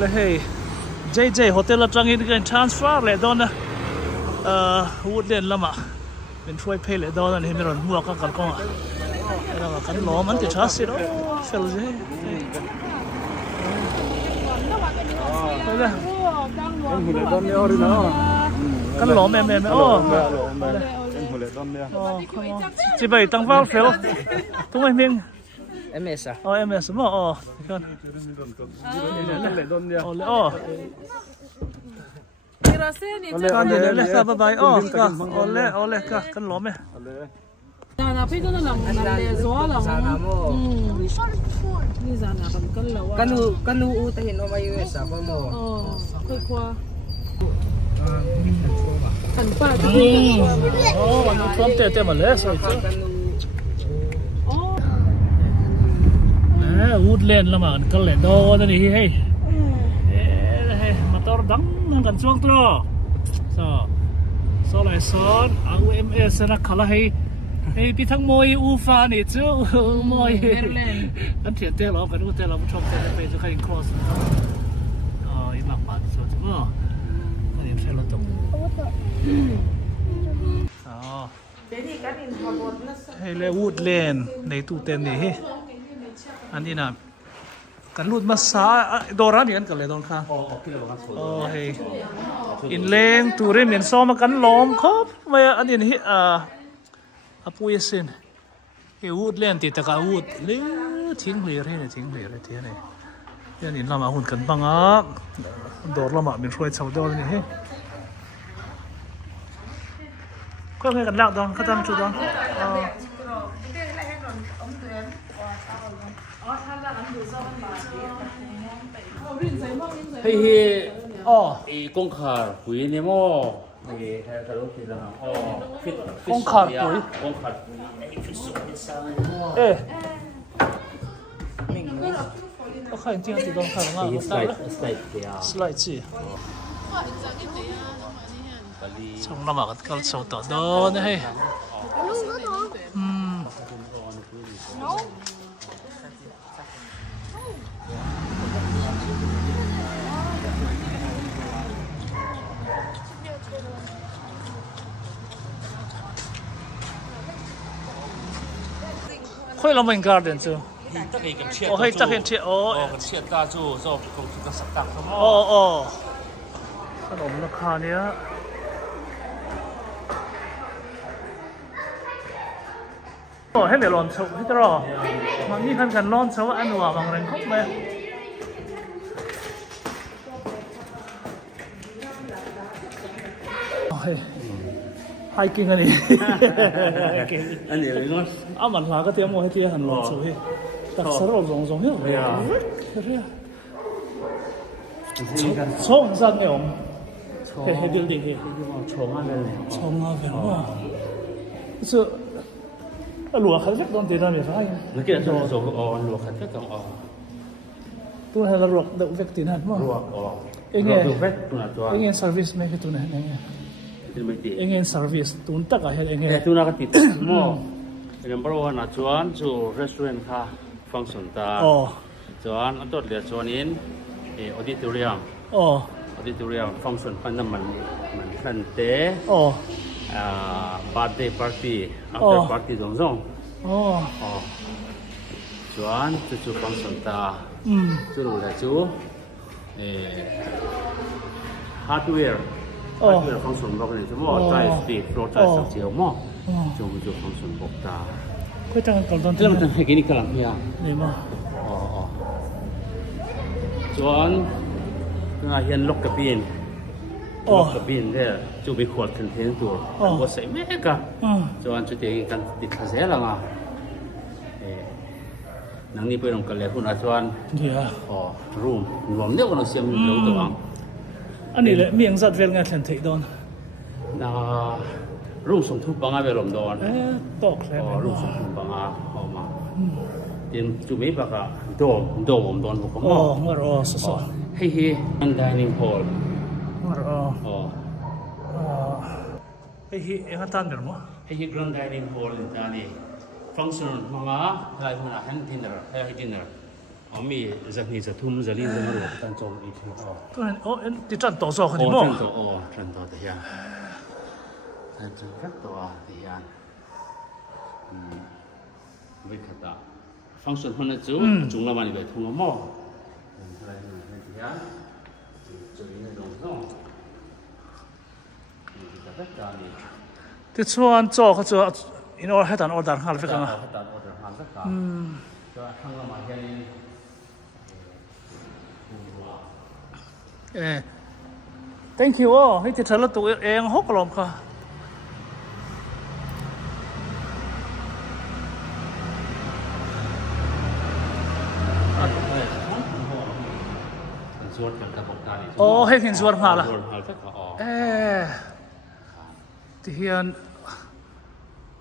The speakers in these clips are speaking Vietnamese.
le hey JJ hotel atangin kan transfer le don Woodland lama min throi phe le don an hemiron mua ka kal ko era kan lo man ti thasi ro fel je em hule don ne ori na kan lo me o em hule don ne chỉ bảy tăng vào fel tung ai miếng MS à? MS mà con hule don ne le con này le sa bye ka ole ka kan lo me na phi đó là le gió là ni za na kan lo u ta hin o mai US à mo khơi qua kan pa nó thom te mà le sai chứ Woodland lama kan le do na ni hey motor dang nang kan chuang tro so lai son UMS na khala hey pi thang moi u fa ni chu moi an thiệt te lo kan u te lo chom te pe chu khai cross i mak pa so chu mo ani thel lo tok hey le Woodland nei tu ten ni he anh đi nào cắn lụt mà xá đồ ra điện cả lấy đòn khang hey in lên tụi em miền so mà cắn lom khóc mà anh đi hit apui xin cái Woodland thì tất cả Wood lấy tiếng lìa thế này thế này anh đi làm hồn cắn băng á đồ làm mà mình phơi sầu đồ này hết có cái cắn lạc đòn có tâm chú đòn hey công khảo quý này mò này thay thay lúc thì là công khảo quý ê có khai tiền thì công khảo ngon slide gì trong năm mà cái sầu tỏi đó này khơi làm mình garden chứ hay chắc hiện chuyện cái chuyện ta chú do công ty ta sắp đặt không cái ống nó khá nhá hết để lon sầu hết rồi mà như khăn cần lon sầu ăn hòa bằng rành khóc mẹ hiking anh này nó mình là cái tiếng mua hay tiếng hành lon sầu hết đặc sắc rồi rong hết rồi冲山那种黑building黑冲啊边哇这lúa khát vét con tiền ra để phải nó kia rồi lúa khát vét còn tôi hay là lúa đậu vét tiền hả mà anh nghe service mấy cái tôi này anh nghe service tôi tất cả hết anh nghe tôi nói cái tít mà number one là chuan chu restaurant kha function ta chuan anh tốt là chuan in auditorium function pan mình thân tế birthday party after party dong chuan chu function ta chu là chu hardware function box này chúng mo try speed pro try sắp chiều mo chu function box ta cái trang còn toàn thế mà cái này cái làm gì à này mà chuan ngay hiện lock cabin thế chú bị khuất thành thiên tuổi có sẽ mẹ cả cho anh chú tiền cần tịt khá dễ là mà nắng đi bây giờ cần lẽ cũng là cho anh room nếu còn xem lâu tự ăn anh ấy lại miệng giật về ngay thành thị đòn là room sống thuốc bằng ai về làm đòn tóc lên room sống thuốc bằng ai mà tiền chú mấy bạc à đồ đòn một cái mà rồi sao hay dining hall anh tan được không? Hey, grand dining hall in Tani. Function mga kahit muna hand dinner, dinner. mi giặc ni giặc thum giặc linh giặc mà rồi tan trộm ít thôi. Tôi đi trận tổ số không Trận tổ trận tổ thì à. Trận rất tổ thì à. Với cả đó function hơn là chú chúng là bạn về thùng nó mò. Đây là thì à. Chú ý là đồng rồi. Rất là nhiều. Thì chuan cho cái chỗ in order hết order hal phải không? Thank you. Oh, hãy thở lát tụi em hốt lòng cả. Oh, hay hình ruột hả là? Thì hiện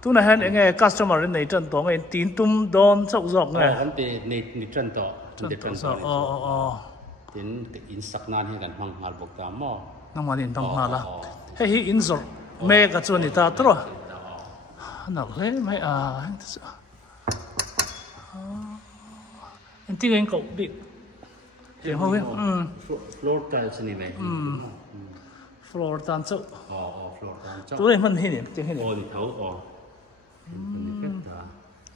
tu này hắn nghe customer này trận tổ này tín tum don sọc dọc này. Hắn bị này trận tổ. Tín in sắc nan hay gần hoàng hal bọc tam mò. Nang mà in tam hala. Hay hi in zor me ka chuan ni ta tro. Nào thế mấy anh tiếng anh cậu đi. Để không biết. Floor tiles này này. Floor tan chỗ. Floor tan chỗ. Tôi mình hình tiếng hình. Thì thấu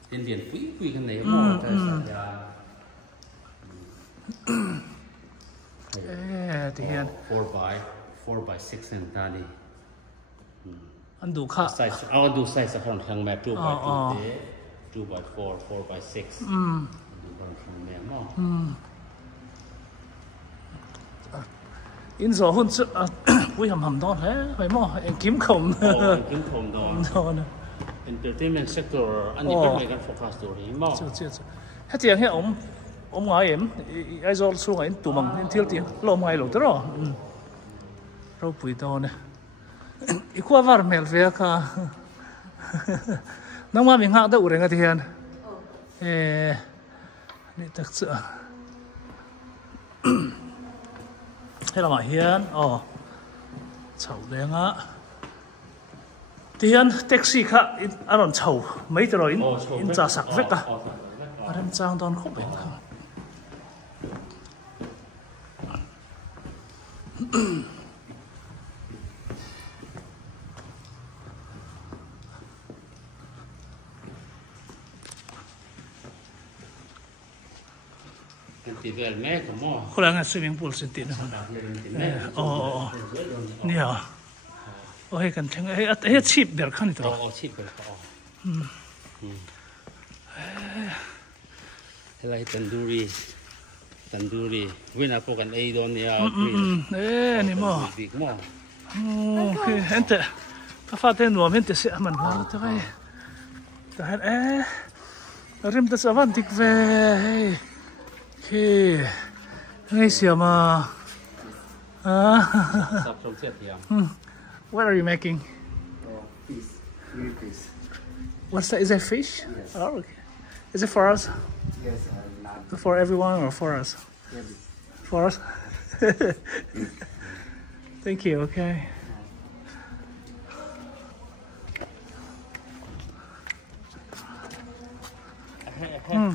tiền tiền quý cái này mò tại sao thì hiện 4 by 6 and tani anh đủ khá size do size khoảng thằng mẹ 2 by 2 thế 2 by 4 4 by 6 in giờ hôn sự quý hầm đó thế phải mò em kiếm khổng đó entertainment sector anh đi bắt mày cái focus rồi mò hết tiền hết ông ngài em ai rồi xuống ấy tụi mình em thiếu tiền lo ngay rồi đó rồi bùi đó nè ít qua vào mail về cả nông mà mình hạ đâu rồi nghe tiền này thật sự hay là mà hiền chậu đen á tiền taxi khác anh còn chậu mấy tờ rồi in trả sạc vết à anh trang đón khóc bệnh có lẽ là swimming pool xin tiền nè hay cần thằng ấy cheap được không thì cheap được hay là tandoori when I put an aid on the này mà ok hiện tại các phát hiện nuông hiện tại sẽ mình vào tới đây rim ta sẽ vẫn thích về khi ngay xưa mà what are you making? Fish. Fish. What's that? Is that fish? Yes. Oh, okay. Is it for us? Yes, for everyone or for us? For us. Thank you. Okay.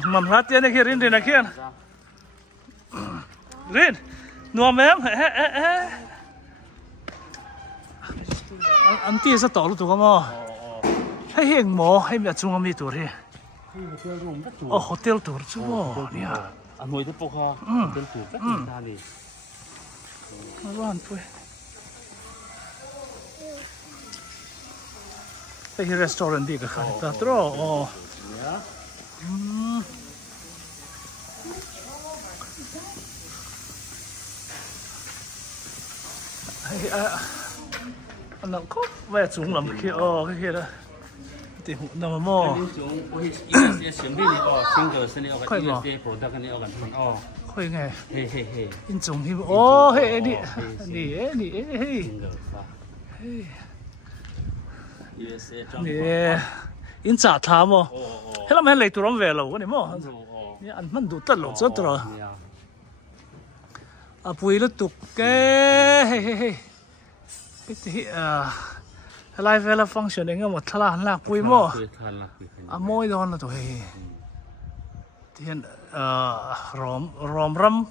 Mầm hát tiền này kia rin này kia. Rin, nuông em. Anh tí sẽ tỏ được không mà? Hay hiện mỏ hay mẹ chung ami tuổi đi. Hotel tour chứ bộ nè. Anh ngồi tiếp bốc ha. Hotel tour rất là đa đi. Anh thôi. Cái restaurant đi cái khán ta trò. Anh nào có vẻ chúng lắm kia cái kia đó thì nằm mà mò khơi mò khơi nghe in chúng hi hey đi in trả tham mò thế là mấy lấy tụi nó về lâu cái này mò anh mình đủ tất lộ rất rồi bùi nó tục cái thì live là function đấy nghe một thằng lạc bùi mò môi đó là thôi hiện ròm râm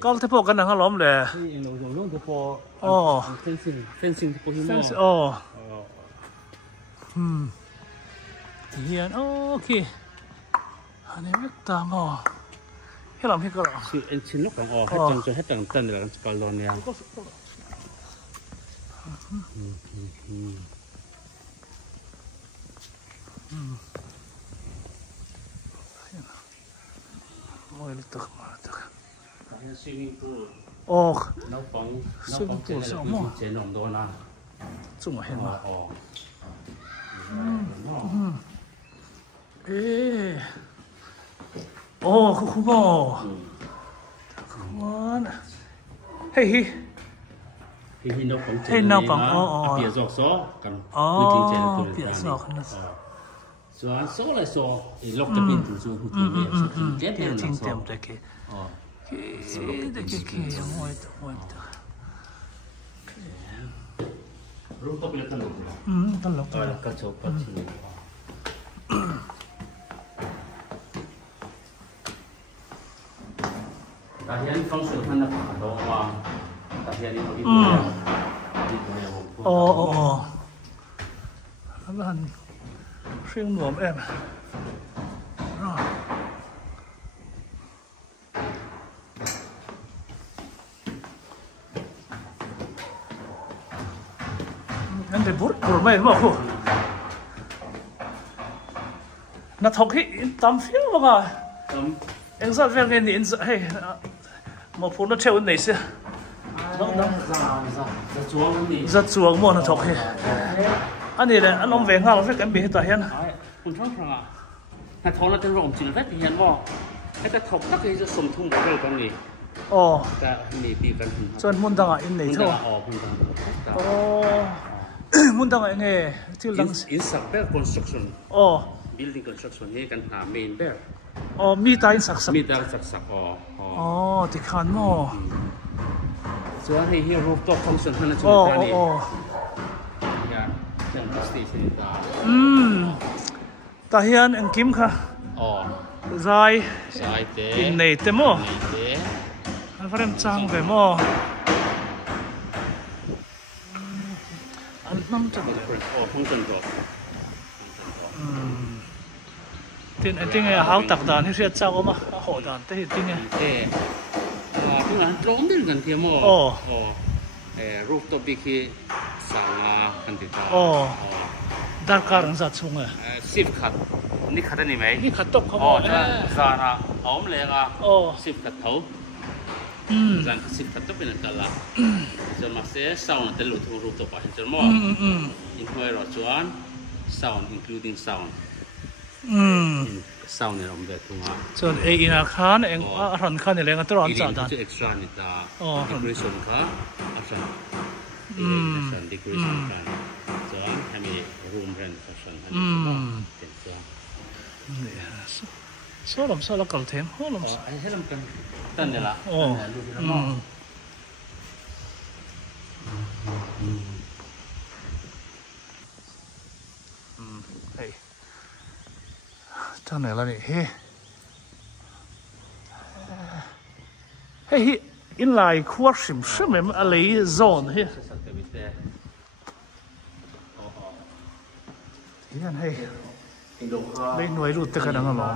có thể bộ cái nào lóm lệ fencing thì hiện ok anh em biết tao mà cái làm gì cơ ạ sự anh xin lúc còn hết tầng tân là còn lon nha Ôi lực mà lực. Swimming pool. Nó swimming pool sao mà? Trên nồng độ nào? Chung mà hen mà. Ê. Không có. Không. Hey. Hey nó bằng. Bia giọt số cần. Bia giọt nó. Rồi số lại số thì lọc cái pin từ xuống chết lên là số. Cái ngồi Rooftop là tân lộc. Tân lộc. Các chỗ bắt chim. Tại hiện phong sự thân là phản đồ mà. Tại hiện đi đi là riêng nuồm em anh để bút của mày mà cô nó thọc hít tắm phiếu mà anh sao về cái nhìn hay mà phụ nó treo này xí rất chuông mà nó thọc hít anh này là anh ông về ngang phải cái bị tại hiệnคุณช่างพระถ้าท้องเราจะรวมจิตวิทยาว่าให้กระทบตักให้จะสมทุนกับเราตรงนี้ก็มีปีกันจนมุ่งดังอินนี่เท่ามุ่งดังอินนี่ที่หลังอินสักแบบ construction building construction ให้กันหา main แบบมีตาอินสักมีตาสักที่ขันมั้งส่วนให้rooftop function ท่านจะมีการนี้แต่เฮียนอังกิมค่ะใจอินนี่เต็มอ่ะอันฝรั่งจังไปมั้งอันน้ำจังเลยที่ไอ้ที่ไงหาวตักดานที่เรียกเจ้าก็มาหอดานแต่ที่ไงที่นั้นตรงนี้กันเทียมrooftop ที่สาวกันติดต่อดาร์การังจัดชงอ่ะสิบขัดนี่ขัดนี่ไหมนี่ขัดตกเขาซาร่าหอมเลยอ่ะสิบขัดเท้าจังสิบขัดต้องเป็นอะไรล่ะจะมาเสีย sound แต่หลุดทุ่งรูปตัวไปจะมั่วอินโฟเอร์จวน sound including sound sound เนี่ยเราไม่ได้ทุ่งอ่ะส่วนอินอาคารเองรันคารเนี่ยเองก็ต้องจัดดานจะ extra นี่ตา decoration ค่ะdecoration กันส่วนให้มี room renovation เป็นส่วน所以所以搞添，可能ให้ลำกันตั้งเดี๋ยวละเฮ้ยท่านไหนล่ะนี่เฮ้เฮ้ยอินไลน์ขวดชิมชิมมันอะไรโซนเฮ้ยที่นั่นเฮ้ยเล่นหน่วยรูดตะกันนั่งหรอ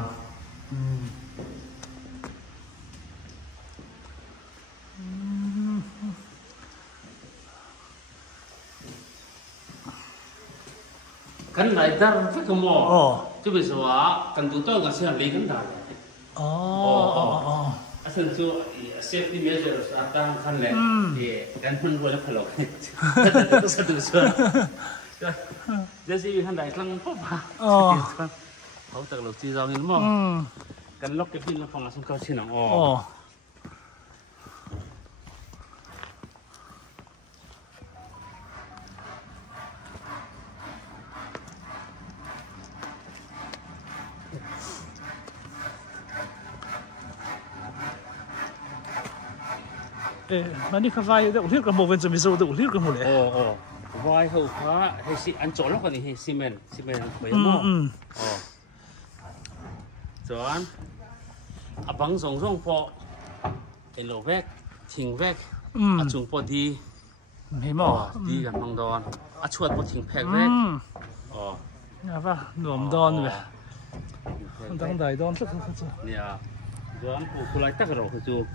กันไหนดาร์ฟิกมอจะเป็นสวะกันตัวต้นกันเสียงเลี้ยงได้อาศัยตัว safety measures ต่างกันเลยกันมันก็เลยพลอกตัวสัตว์ส่วนจะสิทันใดกลางปุ๊บเขาตะลุกจีเราเห็นมั้งกันล็อกเก็บดินแล้วฟังอาศัยเขาชินมันนี่เขาไว้เดี๋ยวเรียกกันโมเวนจะมีโซ่เดี๋ยวเรียกกันหมดเลยไว้เขาว่าให้สิอันโจลกันนี่ให้ซีเมนต์ไปมั่งจวน băng song song po cái lỗ vét thình vét chung po đi hay mò đi gần mong đòn chuột po thình phèn vét nhà va nồm đòn vậy đang đại đòn rất nè đòn cô lại tắc rồi chú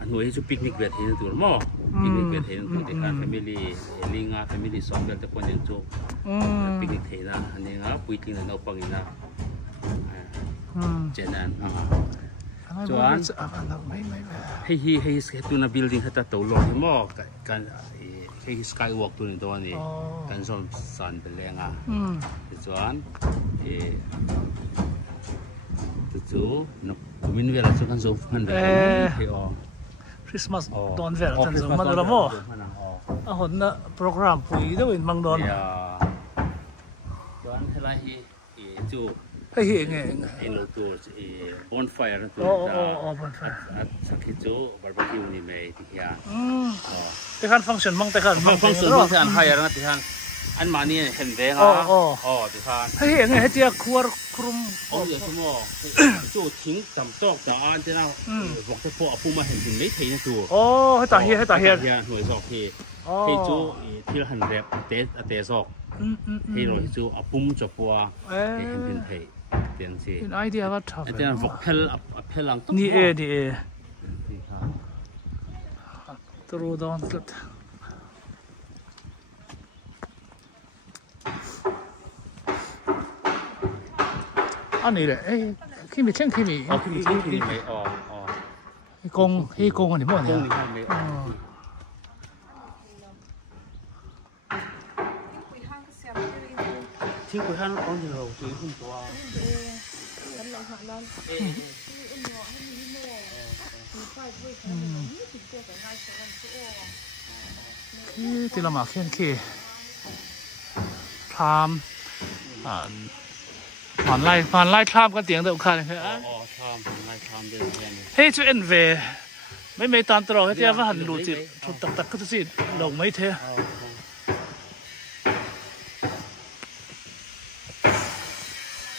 anh nuôi chú picnic về thế nữa mò picnic về thế nữa thì cả family linga family sống về tập quán chú picnic thế là anh ấy ngáp vui tiếng là nấu bằng gì na chén Chuan hay tu na building hata tolo mo kan hay skywalk tu ni do ni kan son san belenga chuan tu no min vela chu kan zo han de Christmas don vela kan zo man ra mo a hon na program pui do in mang don chuan helai hi chu hay nghe in lo tu bonfire tu bonfire sakit chu barbecue ni mai ti ya te kan function mang te kan function mang te an hire na ti han an mani hen de nga ti han hay nghe tia khuar krum ye chu mo chu thing tam tok ta an te na vok te po apu ma hen tin mai thei na tu hay ta hi ya hnuai zok hi hei chu thil han rep te zok hei ro chu apum chopwa hen tin thei tiền gì? Idea what tough. Tiền vọc phèn lang tốt. Ni e. Throw down good. Anh này đấy, khi mình khi mình công anh mua nhỉ? Thiên Quỳ Han có nhiều thứ không có. Thì là mà khen kì tham hoàn lại tham cái tiếng đâu khai tham đây hey chú anh về mấy tan trò hết thì vẫn lụt chịu chụp tắc cái gì đồng mấy thế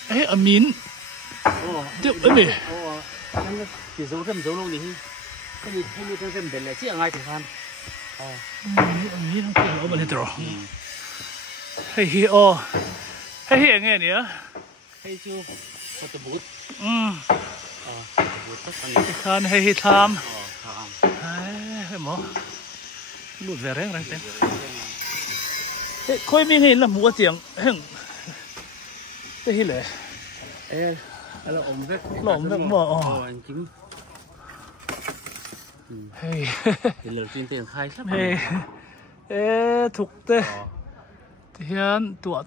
ấy ở miến tiếp ấy mày chỉ dấu luôn đi cái gì cái bên này chỉ ở ngay thì han miến không có lỗ bên đó hey nghe nhỉ hey chú có tập bút bút tất cả khan hey tham hey mỏ lụt về rèn rèn thế khôi mình hình là mua tiếng thế hi lệ là ổn vết mỏ anh chính hey thì lời tuyên tiền khai lắm hey thuộc thế hiện tụa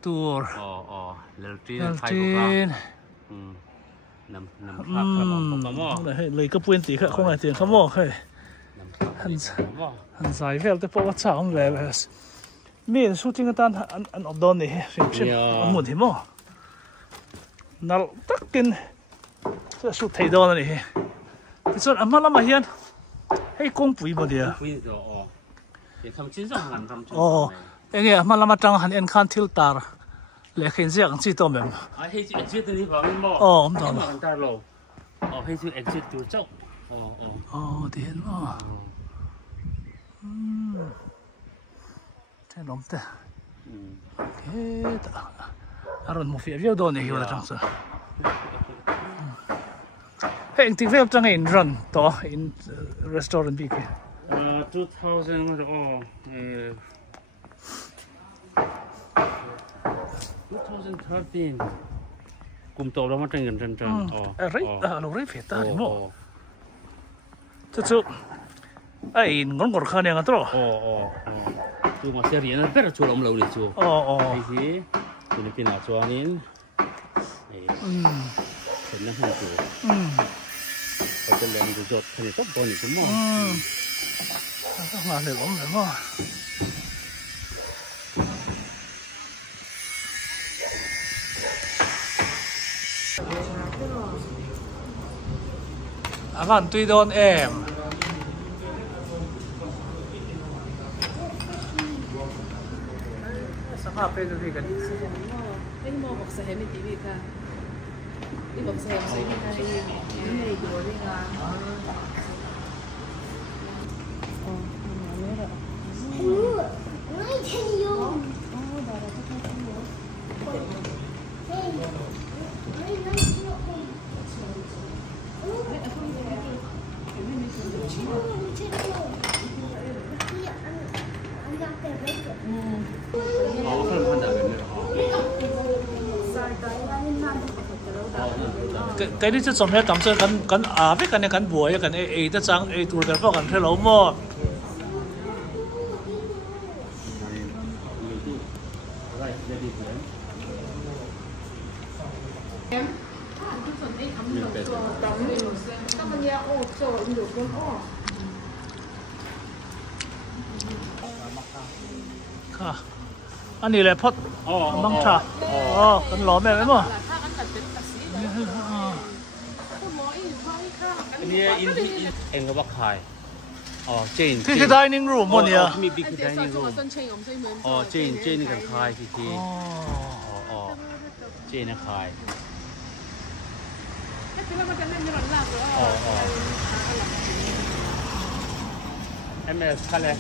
lời tuyên khai của con nằm lấy cái bún tí không phải tiền không mỏ hay hắn giải về tới bao chảo không về miền số tiền cái tan anh ở đâu này xem muốn thế mỏ nào tất kinh cái số thấy đâu này thì sao anh mà hiện hay công bùi bao nhiêu thì không chính xác hẳn không anh nghe mà làm trang hẳn anh khăn thiêu tar lẽ khi gì cũng chỉ tôm em hay chịu exit đi vào bên mỏ không đâu mà ta lồ hay chịu exit từ chốc tiền mà thế lắm thế thế aron một phía video này hiểu là trong sao hey anh tìm về trong in run to in restaurant big 2013 cùng tổ đó mà tranh gần chân nó rất phải ta đi mò chú ai ngon ngọt khá nè ngắt rồi chú mà xe riêng nó rất là chú lắm lâu đi chú hay gì thì nó tiền nào cho nênเป็นน้ำมันจูเราจะแรงดูจบทีต้องตัวนี้ก็มั่ง ต้องมาเลยผมเลยมั่งอาการตุยโดนแอมสภาพเป็นยังไงกัน เป็นมอบอกใส่ให้ไม่ตีนี่ค่ะ Đi bọc xe mà đi ngay những này của đi ngang. cái nàyจะสมเหตุสมผลกันvớiกันเนี่ยกันบัวกันจะจังตัวกันพวกกันเท่าไหร่หมดค่ะอันนี้แหละพอดมังชากันหล่อแม่ไหมมั้งอันนี้เอ็งก็ว่าใครเจนคือ dining room หมดเนี่ยมีบิ๊ก dining room เจนนี่กันใครทีเจนนะใครไอ้แม่คันแรก